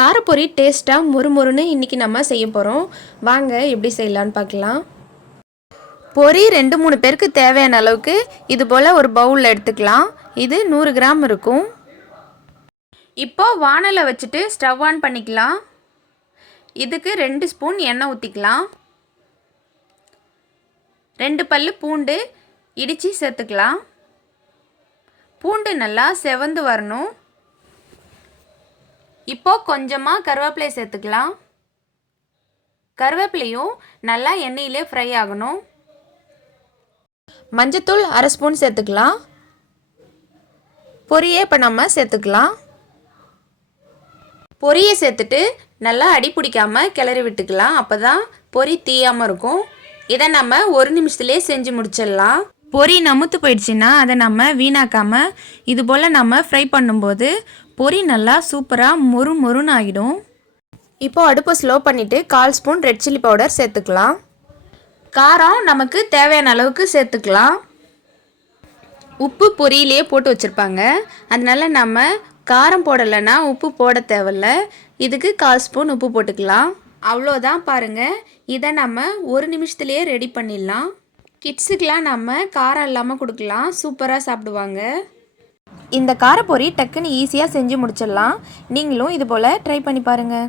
காரப்பொரி டேஸ்ட்டாக மொறுமொறுன்னு இன்றைக்கி நம்ம செய்ய போகிறோம். வாங்க எப்படி செய்யலான்னு பார்க்கலாம். பொரி 2-3 பேருக்கு தேவையான அளவுக்கு இது போல் ஒரு பவுலில் எடுத்துக்கலாம். இது 100 கிராம் இருக்கும். இப்போது வானலை வச்சுட்டு ஸ்டவ் ஆன் பண்ணிக்கலாம். இதுக்கு 2 ஸ்பூன் எண்ணெய் ஊற்றிக்கலாம். 2 பல்லு பூண்டு இடித்து சேர்த்துக்கலாம். பூண்டு நல்லா செவந்து வரணும். இப்போது கொஞ்சமாக கருவேப்பிலை சேர்த்துக்கலாம். கருவேப்பிலையும் நல்லா எண்ணெயிலே ஃப்ரை ஆகணும். மஞ்சத்தூள் 1/2 ஸ்பூன் சேர்த்துக்கலாம். பொரியை இப்போ நம்ம சேர்த்துக்கலாம். பொரியை சேர்த்துட்டு நல்லா அடி பிடிக்காமல் கிளறி விட்டுக்கலாம். அப்போ தான் பொரி தீயாமல் இருக்கும். இதை நம்ம 1 நிமிஷத்துலேயே செஞ்சு முடிச்சிடலாம். பொரி நமுத்து போயிடுச்சுன்னா அதை நம்ம வீணாக்காமல் இது போல் நம்ம ஃப்ரை பண்ணும்போது பொரி நல்லா சூப்பராக மொறுன்னு ஆகிடும். இப்போது அடுப்பை ஸ்லோ பண்ணிவிட்டு 1/4 ஸ்பூன் ரெட் சில்லி பவுடர் சேர்த்துக்கலாம். காரம் நமக்கு தேவையான அளவுக்கு சேர்த்துக்கலாம். உப்பு பொரியிலே போட்டு வச்சுருப்பாங்க, அதனால் நம்ம காரம் போடலைன்னா உப்பு போட தேவையில்ல. இதுக்கு 1/4 ஸ்பூன் உப்பு போட்டுக்கலாம். அவ்வளோதான் பாருங்கள். இதை நம்ம 1 நிமிஷத்துலேயே ரெடி பண்ணிடலாம். கிட்ஸுக்கெலாம் நம்ம காரம் இல்லாமல் கொடுக்கலாம், சூப்பராக சாப்பிடுவாங்க. இந்த காரப்பொரி டக்குன்னு ஈஸியாக செஞ்சு முடிச்சிடலாம். நீங்களும் இது போல் ட்ரை பண்ணி பாருங்கள்.